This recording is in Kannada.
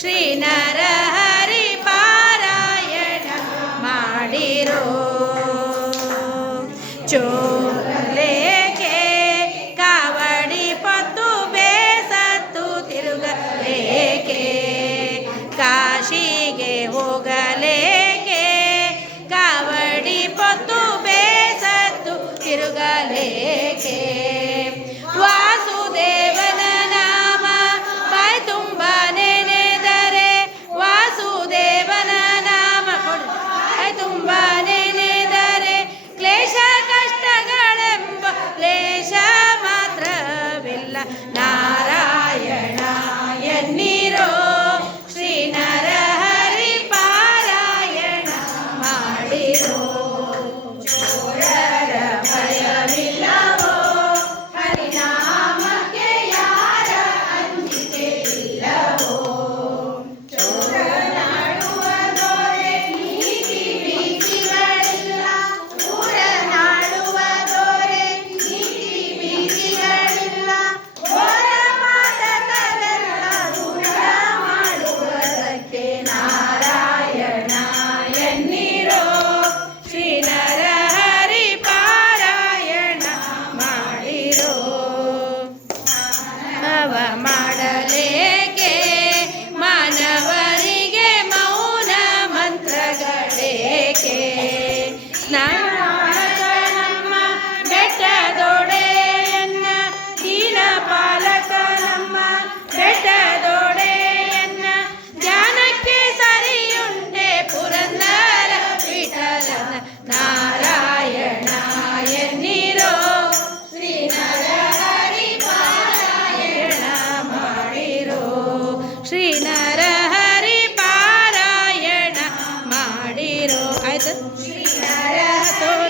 ಶ್ರೀನರ ನರಹರಿ ಪಾರಾಯಣ ಮಾಡಿರೋ ಚೋಲೆ ಕೆ ಕಾವಡಿ ಪೊತ್ತು ಬೇಸತ್ತು ತಿರುಗಲೆ ಕಾಶಿಗೆ ಹೋಗಲೇಗೆ ಕಾವಡಿ ಪೊತ್ತು ಬೇಸತ್ತು ತಿರುಗಲೆ na Maranatha.